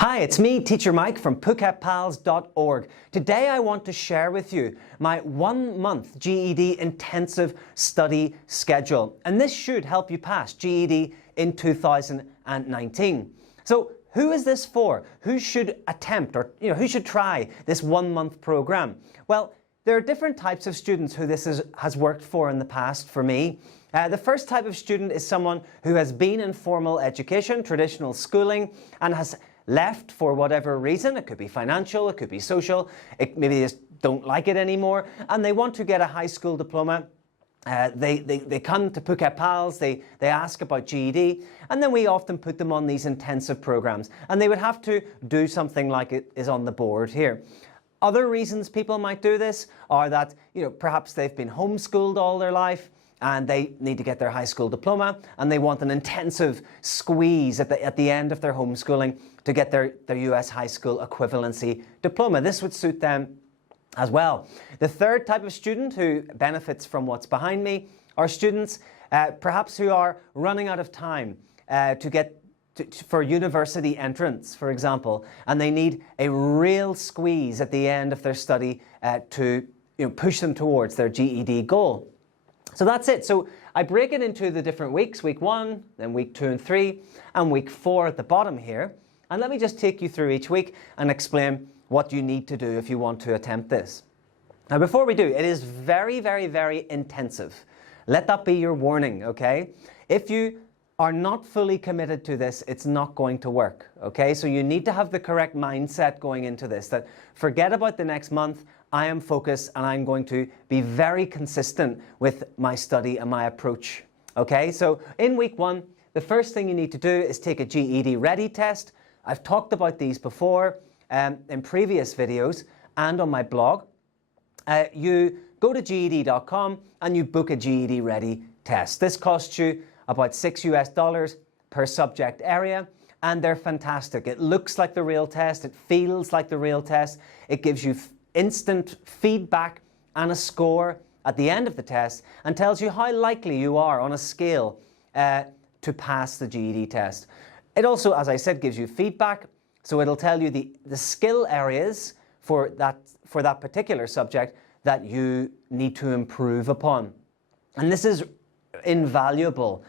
Hi, it's me, Teacher Mike from phuketpals.org. Today I want to share with you my 1-month GED intensive study schedule. And this should help you pass GED in 2019. So who is this for? Who should attempt or who should try this 1-month program? Well, there are different types of students who this has worked for in the past for me. The first type of student is someone who has been in formal education, traditional schooling, and has left for whatever reason. It could be financial, it could be social, maybe they just don't like it anymore, and they want to get a high school diploma. They come to Phuket Pals, they ask about GED, and then we often put them on these intensive programs, and they would have to do something like it is on the board here. Other reasons people might do this are that perhaps they've been homeschooled all their life, and they need to get their high school diploma, and they want an intensive squeeze at the end of their homeschooling to get their US high school equivalency diploma. This would suit them as well. The third type of student who benefits from what's behind me are students perhaps who are running out of time for university entrance, for example, and they need a real squeeze at the end of their study to push them towards their GED goal. So that's it. So I break it into the different weeks, week 1, then week 2 and 3, and week 4 at the bottom here. And let me just take you through each week and explain what you need to do if you want to attempt this. Now before we do, it is very, very, very intensive. Let that be your warning, okay? If you are not fully committed to this, it's not going to work, okay? So you need to have the correct mindset going into this, that forget about the next month, I am focused and I'm going to be very consistent with my study and my approach, okay? So in week 1, the first thing you need to do is take a GED Ready test. I've talked about these before in previous videos and on my blog. You go to GED.com and you book a GED Ready test. This costs you about $6 US per subject area, and they're fantastic. It looks like the real test, it feels like the real test, it gives you instant feedback and a score at the end of the test and tells you how likely you are on a scale to pass the GED test. It also, as I said, gives you feedback, so it'll tell you the skill areas for that particular subject that you need to improve upon. And this is invaluable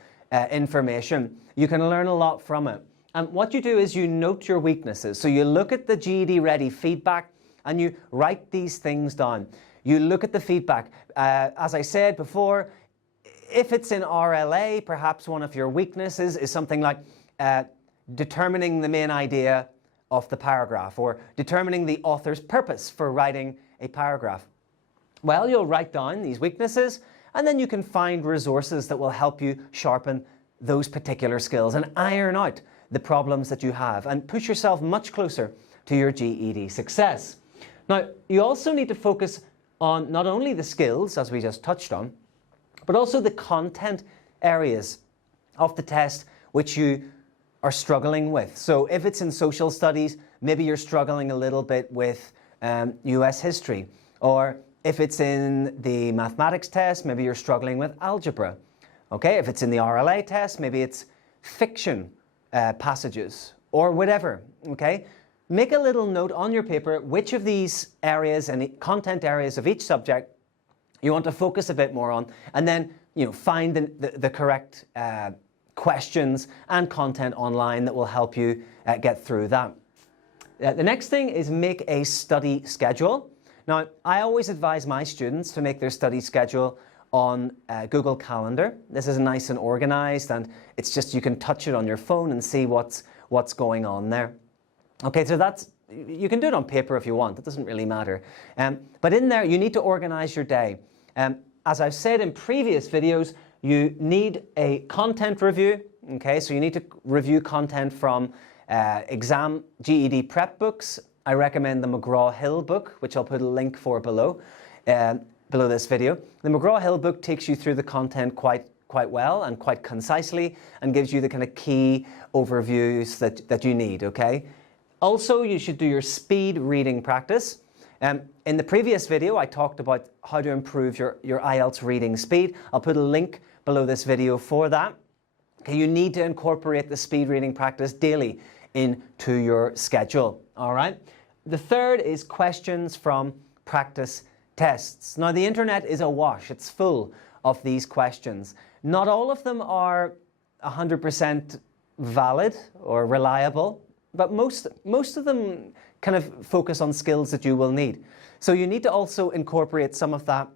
information. You can learn a lot from it. And what you do is you note your weaknesses. So you look at the GED Ready feedback and you write these things down. You look at the feedback. As I said before, if it's in RLA, perhaps one of your weaknesses is something like determining the main idea of the paragraph or determining the author's purpose for writing a paragraph. Well, you'll write down these weaknesses and then you can find resources that will help you sharpen those particular skills and iron out the problems that you have and push yourself much closer to your GED success. Now, you also need to focus on not only the skills, as we just touched on, but also the content areas of the test which you are struggling with. So if it's in social studies, maybe you're struggling a little bit with US history, or if it's in the mathematics test, maybe you're struggling with algebra. Okay, if it's in the RLA test, maybe it's fiction passages or whatever, okay? Make a little note on your paper which of these areas and content areas of each subject you want to focus a bit more on, and then find the correct questions and content online that will help you get through that. The next thing is make a study schedule. Now, I always advise my students to make their study schedule on Google Calendar. This is nice and organized, and it's just you can touch it on your phone and see what's going on there. Okay, so you can do it on paper if you want, it doesn't really matter. But in there, you need to organize your day. As I've said in previous videos, you need a content review, okay? So you need to review content from exam GED prep books. I recommend the McGraw-Hill book, which I'll put a link for below this video. The McGraw-Hill book takes you through the content quite well and quite concisely and gives you the kind of key overviews that you need, okay? Also, you should do your speed reading practice. In the previous video, I talked about how to improve your IELTS reading speed. I'll put a link below this video for that. Okay, you need to incorporate the speed reading practice daily into your schedule. All right. The third is questions from practice tests. Now, the internet is awash. It's full of these questions. Not all of them are 100% valid or reliable, but most of them kind of focus on skills that you will need. So you need to also incorporate some of that,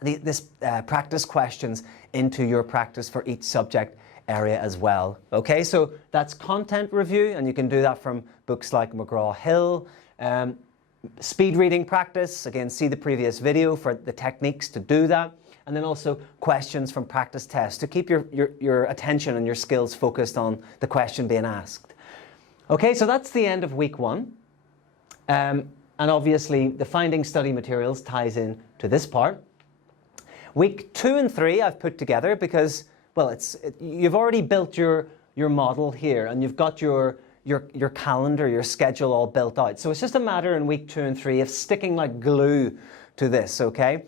this practice questions into your practice for each subject area as well. Okay, so that's content review, and you can do that from books like McGraw-Hill. Speed reading practice, again, see the previous video for the techniques to do that. And then also questions from practice tests to keep your attention and your skills focused on the question being asked. Okay, so that's the end of week 1. And obviously the finding study materials ties in to this part. Week 2 and 3 I've put together because, well, you've already built your model here, and you've got your calendar, your schedule all built out. So it's just a matter in week 2 and 3 of sticking like glue to this, okay?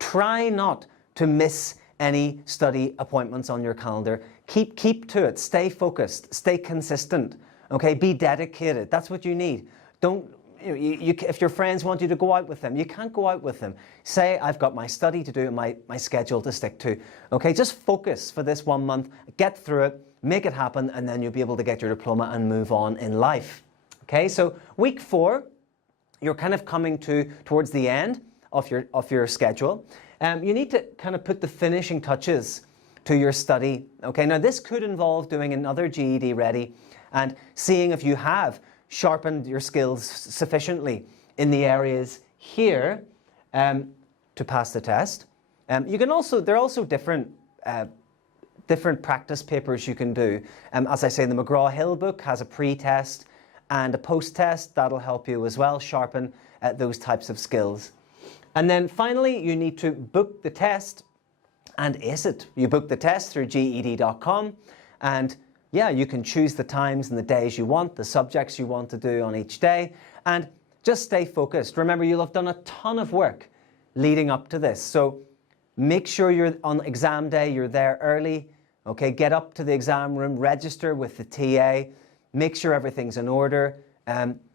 Try not to miss any study appointments on your calendar. Keep to it. Stay focused. Stay consistent. Okay, be dedicated. That's what you need. Don't. If your friends want you to go out with them, you can't go out with them. Say, I've got my study to do and my schedule to stick to. Okay, just focus for this 1 month. Get through it. Make it happen, and then you'll be able to get your diploma and move on in life. Okay, so week 4, you're kind of coming towards the end of your schedule. You need to kind of put the finishing touches to your study. Okay, now this could involve doing another GED ready and seeing if you have sharpened your skills sufficiently in the areas here to pass the test. There are also different practice papers you can do. As I say, the McGraw-Hill book has a pre-test and a post-test. That'll help you as well sharpen those types of skills. And then finally, you need to book the test and ace it. You book the test through GED.com, and yeah, you can choose the times and the days you want, the subjects you want to do on each day, and just stay focused. Remember, you'll have done a ton of work leading up to this. So make sure you're on exam day, you're there early. Okay, get up to the exam room, register with the TA, make sure everything's in order,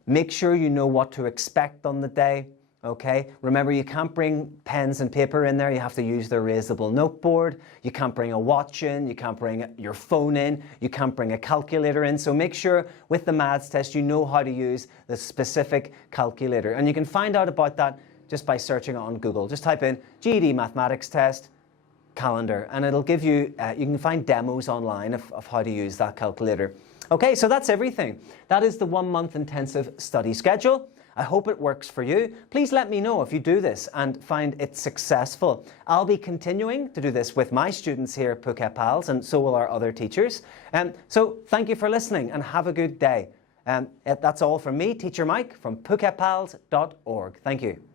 make sure you know what to expect on the day. Okay, remember, you can't bring pens and paper in there. You have to use the erasable noteboard. You can't bring a watch in. You can't bring your phone in. You can't bring a calculator in. So make sure with the maths test you know how to use the specific calculator. And you can find out about that just by searching on Google. Just type in GED mathematics test calendar, and it'll give you, you can find demos online of how to use that calculator. Okay, so that's everything. That is the 1 month intensive study schedule. I hope it works for you. Please let me know if you do this and find it successful. I'll be continuing to do this with my students here at Phuket Pals, and so will our other teachers. So thank you for listening and have a good day. That's all from me, Teacher Mike from phuketpals.org. Thank you.